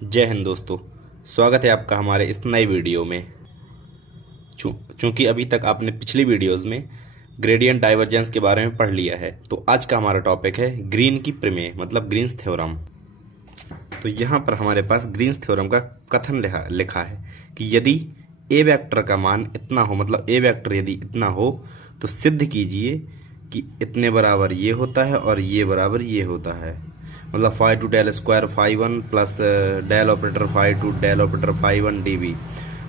जय हिंद दोस्तों। स्वागत है आपका हमारे इस नए वीडियो में। चूँकि अभी तक आपने पिछली वीडियोस में ग्रेडियंट डाइवर्जेंस के बारे में पढ़ लिया है, तो आज का हमारा टॉपिक है ग्रीन की प्रमेय मतलब ग्रीन्स थ्योरम। तो यहाँ पर हमारे पास ग्रीन्स थ्योरम का कथन लिखा है कि यदि ए वेक्टर का मान इतना हो, मतलब ए वेक्टर यदि इतना हो, तो सिद्ध कीजिए कि इतने बराबर ये होता है और ये बराबर ये होता है। मतलब five two del square five one plus del operator five two del operator five one D V,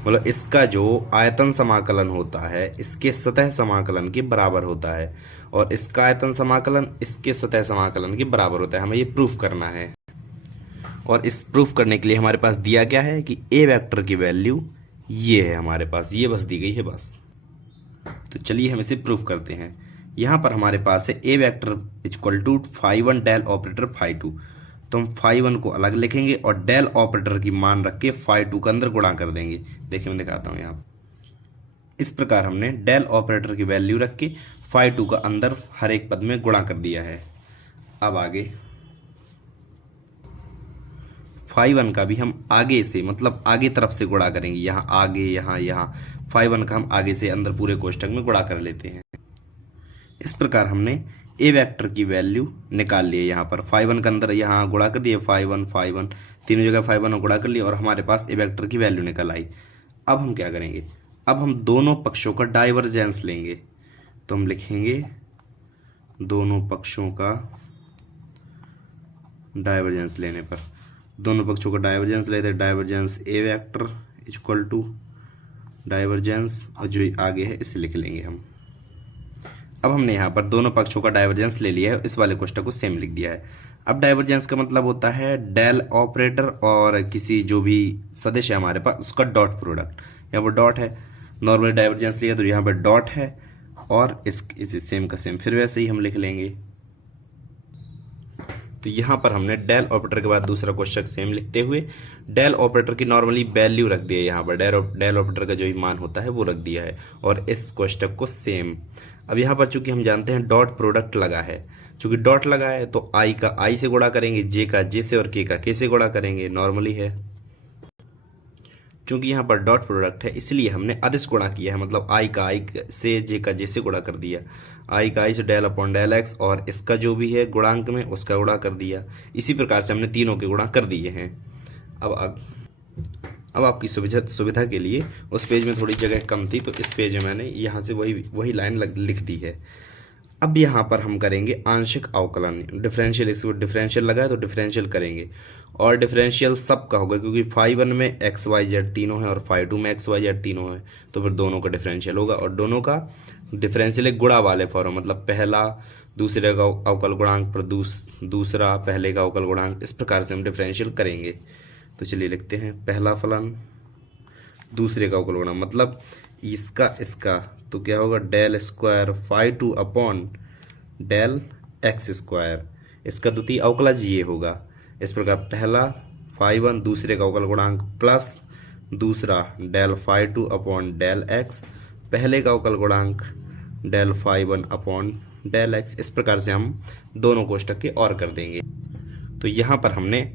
मतलब इसका जो आयतन समाकलन होता है इसके सतह समाकलन के बराबर होता है, और इसका आयतन समाकलन इसके सतह समाकलन के बराबर होता है। हमें ये प्रूफ करना है, और इस प्रूफ करने के लिए हमारे पास दिया क्या है कि ए वेक्टर की वैल्यू ये है हमारे पास, ये बस दी गई है बस। तो चलिए हम इसे प्रूफ करते हैं। यहाँ पर हमारे पास है A vector equal to five one del operator five two, तो हम फाइव वन को अलग लिखेंगे और डेल ऑपरेटर की मान रख के फाइव टू के अंदर गुणा कर देंगे। देखिए मैं दिखाता हूँ यहाँ। इस प्रकार हमने डेल ऑपरेटर की वैल्यू रख के फाइव टू का अंदर हर एक पद में गुणा कर दिया है। अब आगे फाइव वन का भी हम आगे से मतलब आगे तरफ से गुणा करेंगे, यहाँ आगे यहाँ फाइव वन का हम आगे से अंदर पूरे कोष्ठक में गुणा कर लेते हैं। इस प्रकार हमने ए वेक्टर की वैल्यू निकाल ली है। यहाँ पर फाइव वन के अंदर यहाँ गुणा कर दिए, फाइव वन तीनों जगह फाइव वन गुणा कर लिया और हमारे पास ए वेक्टर की वैल्यू निकल आई। अब हम क्या करेंगे, अब हम दोनों पक्षों का डाइवर्जेंस लेंगे। तो हम लिखेंगे दोनों पक्षों का डाइवर्जेंस लेने पर, दोनों पक्षों का डाइवर्जेंस लेते हैं। Divergence A vector equal to divergence, और जो आगे है इसे लिख लेंगे हम। अब हमने यहाँ पर दोनों पक्षों का डाइवर्जेंस ले लिया है, इस वाले कोष्ठक को सेम लिख दिया है। अब डाइवर्जेंस का मतलब होता है डेल ऑपरेटर और किसी जो भी सदिश है हमारे पास उसका डॉट प्रोडक्ट। यहाँ पर डॉट है, नॉर्मली डाइवर्जेंस लिया तो यहाँ पर डॉट है, और इसे सेम का सेम फिर वैसे ही हम लिख लेंगे। तो यहाँ पर हमने डेल ऑपरेटर के बाद दूसरा कोष्ठक सेम लिखते हुए डेल ऑपरेटर की नॉर्मली वैल्यू रख दी है। यहाँ पर डेल ऑपरेटर का जो ही मान होता है वो रख दिया है, और इस कोष्ठक को सेम। अब यहाँ पर चूंकि हम जानते हैं डॉट प्रोडक्ट लगा है, चूंकि डॉट लगा है तो आई का आई से गुणा करेंगे, जे का जे से और के का के से गुणा करेंगे, नॉर्मली है। चूंकि यहाँ पर डॉट प्रोडक्ट है इसलिए हमने अदिश गुणा किया है, मतलब आई का आई से जे का जे से गुणा कर दिया, आई का आई से डेल अपॉन डेल एक्स, और इसका जो भी है गुणांक में उसका गुणा कर दिया। इसी प्रकार से हमने तीनों के गुणा कर दिए हैं। अब आपकी सुविधा के लिए उस पेज में थोड़ी जगह कम थी, तो इस पेज में मैंने यहाँ से वही लाइन लिख दी है। अब यहाँ पर हम करेंगे आंशिक अवकलन, डिफरेंशियल, इसको डिफरेंशियल लगा है तो डिफरेंशियल करेंगे, और डिफरेंशियल सब का होगा क्योंकि फाइव वन में एक्स वाई जेड तीनों है और फाइव टू में एक्स वाई जेड तीनों है, तो फिर दोनों का डिफरेंशियल होगा, और दोनों का डिफरेंशियल एक गुणा वाले फॉर्म, मतलब पहला दूसरे का अवकल गुणांक पर दूसरा पहले का अवकल गुणांक, इस प्रकार से हम डिफरेंशियल करेंगे। तो चलिए लिखते हैं पहला फलन दूसरे का अवकल गुणांक, मतलब इसका तो क्या होगा del square five two upon del X square, इसका द्वितीय अवकलज ये होगा। इस प्रकार पहला फाइव वन दूसरे का अवकल गुणांक प्लस दूसरा del five two upon del X, पहले का अवकल गुणांक del five one upon del X. इस प्रकार से हम दोनों कोष्ठक के और कर देंगे। तो यहाँ पर हमने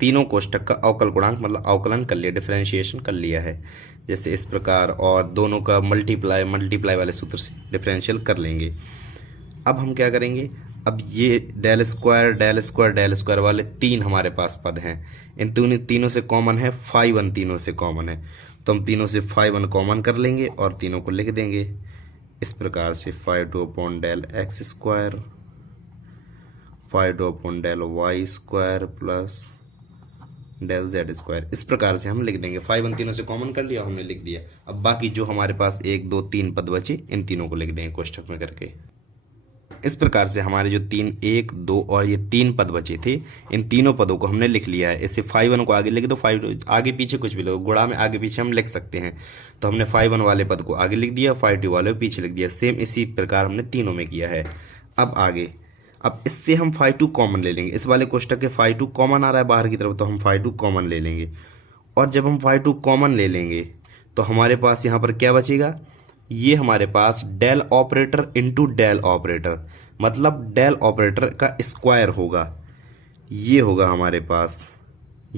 तीनों कोष्ठक का अवकल गुणांक मतलब अवकलन कर लिया, डिफरेंशिएशन कर लिया है जैसे इस प्रकार, और दोनों का मल्टीप्लाई वाले सूत्र से डिफरेंशियल कर लेंगे। अब हम क्या करेंगे, अब ये डेल स्क्वायर वाले तीन हमारे पास पद हैं, इन तीनों से कॉमन है फाइव वन, तीनों से कॉमन है, तो हम तीनों से फाइव वन कॉमन कर लेंगे और तीनों को लिख देंगे इस प्रकार से five two upon del X square, five two upon del Y square plus del Z square. इस प्रकार से हम लिख देंगे, फाइव वन तीनों से कॉमन कर लिया हमने लिख दिया। अब बाकी जो हमारे पास एक दो तीन पद बचे इन तीनों को लिख देंगे कोष्ठक में करके। इस प्रकार से हमारे जो तीन एक दो और ये तीन पद बचे थे इन तीनों पदों को हमने लिख लिया है। इससे फाइव वन को आगे लिख दो, फाइव आगे पीछे कुछ भी लिखो, गुणा में आगे पीछे हम लिख सकते हैं। तो हमने फाइव वन वाले पद को आगे लिख दिया, फाइव टू वाले को पीछे लिख दिया, सेम इसी प्रकार हमने तीनों में किया है। अब आगे, अब इससे हम फाइव टू कॉमन ले लेंगे, इस वाले कोष्ठक के फाइव टू कॉमन आ रहा है बाहर की तरफ, तो हम फाइव टू कॉमन ले लेंगे, और जब हम फाइव टू कॉमन ले लेंगे तो हमारे पास यहाँ पर क्या बचेगा, ये हमारे पास del operator into del operator, मतलब डेल ऑपरेटर का स्क्वायर होगा, ये होगा हमारे पास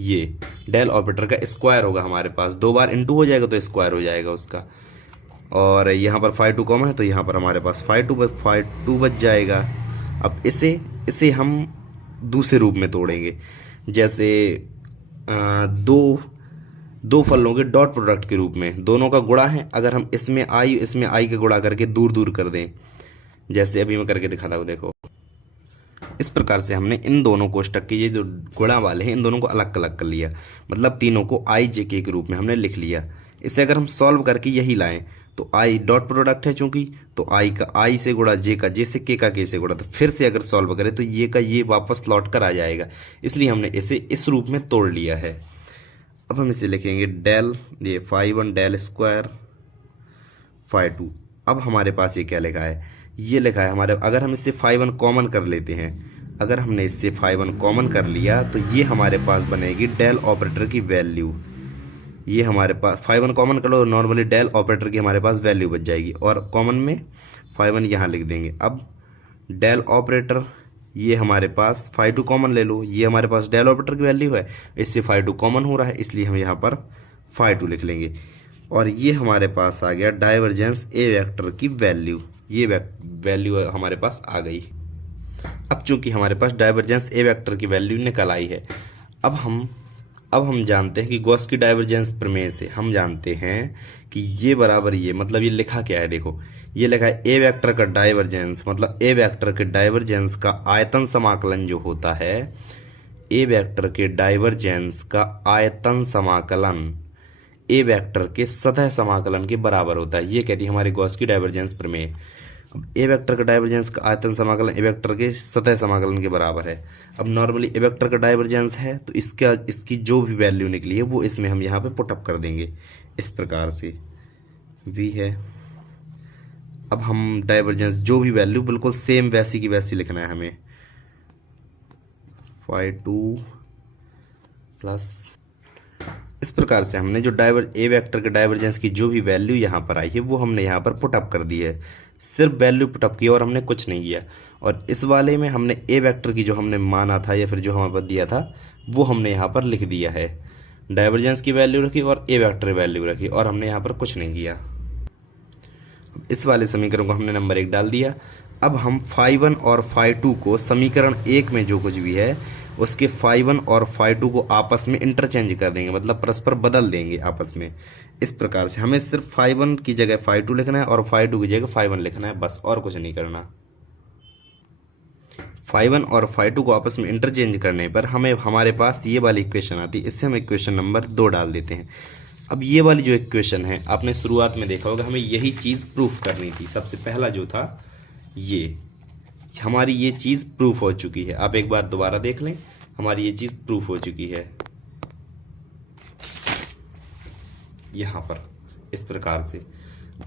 ये डेल ऑपरेटर का स्क्वायर होगा हमारे पास, 2 बार इंटू हो जाएगा तो स्क्वायर हो जाएगा उसका। और यहाँ पर फाई टू कॉमन है तो यहाँ पर हमारे पास फाई टू बच जाएगा। अब इसे हम दूसरे रूप में तोड़ेंगे, जैसे दो फलों के डॉट प्रोडक्ट के रूप में, दोनों का गुणा है। अगर हम इसमें आई का गुणा करके दूर दूर कर दें, जैसे अभी मैं करके दिखाता हूँ, देखो इस प्रकार से हमने इन दोनों कोष्टक के ये जो गुणा वाले हैं इन दोनों को अलग अलग कर लिया, मतलब तीनों को आई जे के रूप में हमने लिख लिया। इसे अगर हम सॉल्व करके यही लाएं तो आई डॉट प्रोडक्ट है चूंकि, तो आई का आई से गुणा, जे का जे से, के का के से गुणा, तो फिर से अगर सॉल्व करें तो ये का ये वापस लौट कर आ जाएगा, इसलिए हमने इसे इस रूप में तोड़ लिया है। अब हम इसे लिखेंगे डेल, ये phi one del square phi two. अब हमारे पास ये क्या लिखा है, ये लिखा है हमारे, अगर हम इससे फाई वन कॉमन कर लेते हैं, अगर हमने इससे फाई वन कॉमन कर लिया तो ये हमारे पास बनेगी डेल ऑपरेटर की वैल्यू। ये हमारे पास फाई वन कॉमन कर लो, नॉर्मली डेल ऑपरेटर की हमारे पास वैल्यू बच जाएगी, और कॉमन में फाई वन यहाँ लिख देंगे। अब डेल ऑपरेटर, ये हमारे पास फाई टू कॉमन ले लो, ये हमारे पास डेल ऑपरेटर की वैल्यू है, इससे फाई टू कॉमन हो रहा है इसलिए हम यहाँ पर फाई टू लिख लेंगे। और ये हमारे पास आ गया डाइवर्जेंस ए वेक्टर की वैल्यू, ये वैल्यू हमारे पास आ गई। अब चूंकि हमारे पास डाइवर्जेंस ए वेक्टर की वैल्यू निकल आई है, अब हम जानते हैं कि गॉस की डाइवर्जेंस प्रमेय से हम जानते हैं कि ये बराबर ये, मतलब ये लिखा क्या है, देखो ये लिखा है ए वेक्टर का डाइवर्जेंस, मतलब ए वेक्टर के डाइवर्जेंस का आयतन समाकलन जो होता है, ए वेक्टर के डाइवर्जेंस का आयतन समाकलन ए वेक्टर के सतह समाकलन के बराबर होता है। ये कहती है हमारी गॉस की डाइवर्जेंस प्रमेय। अब ए वेक्टर का डाइवर्जेंस का आयतन समाकलन ए वेक्टर के सतह समाकलन के बराबर है। अब नॉर्मली ए वेक्टर का डाइवर्जेंस है तो इसकी जो भी वैल्यू निकली है वो इसमें हम यहाँ पे पुटअप कर देंगे, इस प्रकार से v है। अब हम डाइवर्जेंस जो भी वैल्यू बिल्कुल सेम वैसी की वैसी लिखना है हमें, फाई टू प्लस, इस प्रकार से हमने जो ए वेक्टर के डाइवर्जेंस की जो भी वैल्यू यहाँ पर आई है वो हमने यहाँ पर पुटअप कर दी है, सिर्फ वैल्यू पुटअप किया और हमने कुछ नहीं किया। और इस वाले में हमने ए वेक्टर की जो हमने माना था या फिर जो हमारे पास दिया था वो हमने यहाँ पर लिख दिया है, डाइवर्जेंस की वैल्यू रखी और ए वेक्टर वैल्यू रखी, और हमने यहाँ पर कुछ नहीं किया। इस वाले समीकरण को हमने नंबर 1 डाल दिया। अब हम फाई वन और फाई टू को समीकरण 1 में जो कुछ भी है उसके फाई वन और फाई टू को आपस में इंटरचेंज कर देंगे, मतलब परस्पर बदल देंगे आपस में। इस प्रकार से हमें सिर्फ फाई वन की जगह फाई टू लिखना है और फाई टू की जगह फाई वन लिखना है, बस और कुछ नहीं करना। फाई वन और फाई टू को आपस में इंटरचेंज करने पर हमें हमारे पास ये वाली इक्वेशन आती है, इससे हम इक्वेशन नंबर 2 डाल देते हैं। अब ये वाली जो इक्वेशन है आपने शुरुआत में देखा होगा, हमें यही चीज़ प्रूफ करनी थी। सबसे पहला जो था ये हमारी ये चीज़ प्रूफ हो चुकी है। आप एक बार दोबारा देख लें, हमारी ये चीज़ प्रूफ हो चुकी है यहाँ पर इस प्रकार से।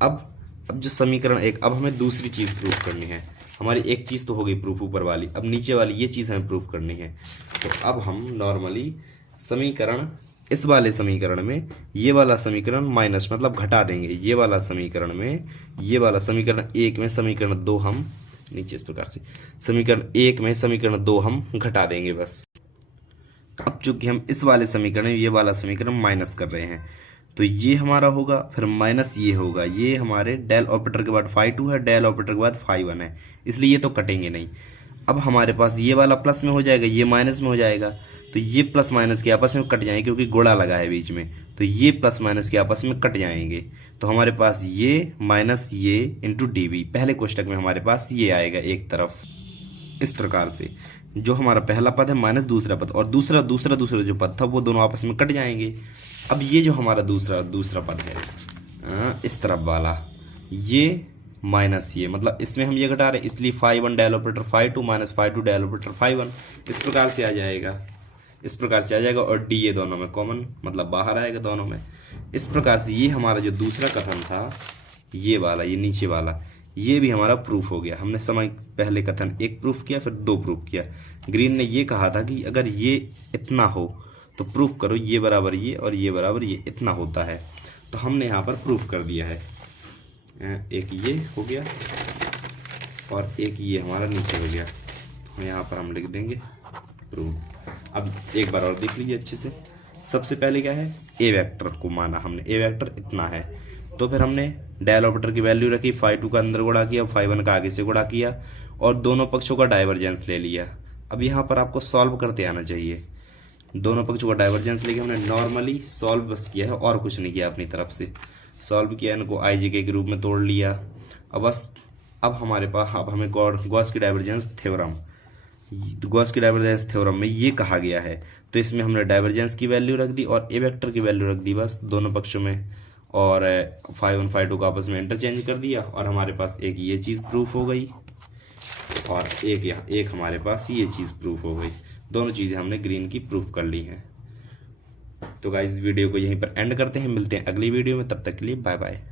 अब जो समीकरण 1, अब हमें दूसरी चीज़ प्रूफ करनी है। हमारी एक चीज़ तो हो गई प्रूफ ऊपर वाली, अब नीचे वाली ये चीज़ हमें प्रूफ करनी है। तो अब हम नॉर्मली समीकरण, इस वाले समीकरण में ये वाला समीकरण माइनस मतलब घटा देंगे, ये वाला समीकरण में, ये वाला समीकरण 1 में समीकरण 2 हम नीचे इस प्रकार से, समीकरण 1 में समीकरण 2 हम घटा देंगे बस। अब चूंकि हम इस वाले समीकरण में ये वाला समीकरण माइनस कर रहे हैं तो ये हमारा होगा, फिर माइनस ये होगा, ये हमारे डेल ऑपरेटर के बाद फाई टू है, डेल ऑपरेटर के बाद फाई वन है, इसलिए ये तो कटेंगे नहीं। अब हमारे पास ये वाला प्लस में हो जाएगा, ये माइनस में हो जाएगा, तो ये प्लस माइनस के आपस में कट जाएंगे क्योंकि गुणा लगा है बीच में, तो ये प्लस माइनस के आपस में कट जाएंगे। तो हमारे पास ये माइनस ये इंटू डी वी, पहले कोष्टक में हमारे पास ये आएगा एक तरफ। इस प्रकार से जो हमारा पहला पद है माइनस दूसरा पद, और दूसरा जो पद था वो दोनों आपस में कट जाएंगे। अब ये जो हमारा दूसरा पद है इस तरफ वाला, ये माइनस ये, मतलब इसमें हम ये घटा रहे इसलिए phi one del operator phi two minus phi two del operator phi one, इस प्रकार से आ जाएगा, इस प्रकार से आ जाएगा। और डी ये दोनों में कॉमन, मतलब बाहर आएगा दोनों में। इस प्रकार से ये हमारा जो दूसरा कथन था, ये वाला, ये नीचे वाला, ये भी हमारा प्रूफ हो गया। हमने समय पहले कथन 1 प्रूफ किया, फिर 2 प्रूफ किया। ग्रीन ने ये कहा था कि अगर ये इतना हो तो प्रूफ करो ये बराबर ये और ये बराबर ये इतना होता है, तो हमने यहाँ पर प्रूफ कर दिया है। एक ये हो गया और एक ये हमारा नीचे हो गया, तो यहाँ पर हम लिख देंगे प्रूफ। अब एक बार और देख लीजिए अच्छे से। सबसे पहले क्या है, ए वेक्टर को माना हमने, ए वेक्टर इतना है, तो फिर हमने डेल ऑपरेटर की वैल्यू रखी, फाई 2 का अंदर गुणा किया, फाई 1 का आगे से गुणा किया और दोनों पक्षों का डाइवर्जेंस ले लिया। अब यहाँ पर आपको सॉल्व करते आना चाहिए। दोनों पक्षों का डाइवर्जेंस लेके हमने नॉर्मली सॉल्व बस किया है और कुछ नहीं किया अपनी तरफ से। सॉल्व किया, इनको आई जे के रूप में तोड़ लिया। अब बस अब हमारे पास, अब हमें गॉस की डाइवर्जेंस थ्योरम, गॉस की डाइवर्जेंस थ्योरम में ये कहा गया है, तो इसमें हमने डाइवर्जेंस की वैल्यू रख दी और ए वेक्टर की वैल्यू रख दी बस दोनों पक्षों में, और फाई 1 फाई 2 का आपस में इंटरचेंज कर दिया और हमारे पास एक ये चीज़ प्रूफ हो गई और एक हमारे पास ये चीज़ प्रूफ हो गई। दोनों चीज़ें हमने ग्रीन की प्रूफ कर ली हैं। तो गाइस वीडियो को यहीं पर एंड करते हैं, मिलते हैं अगली वीडियो में, तब तक के लिए बाय बाय।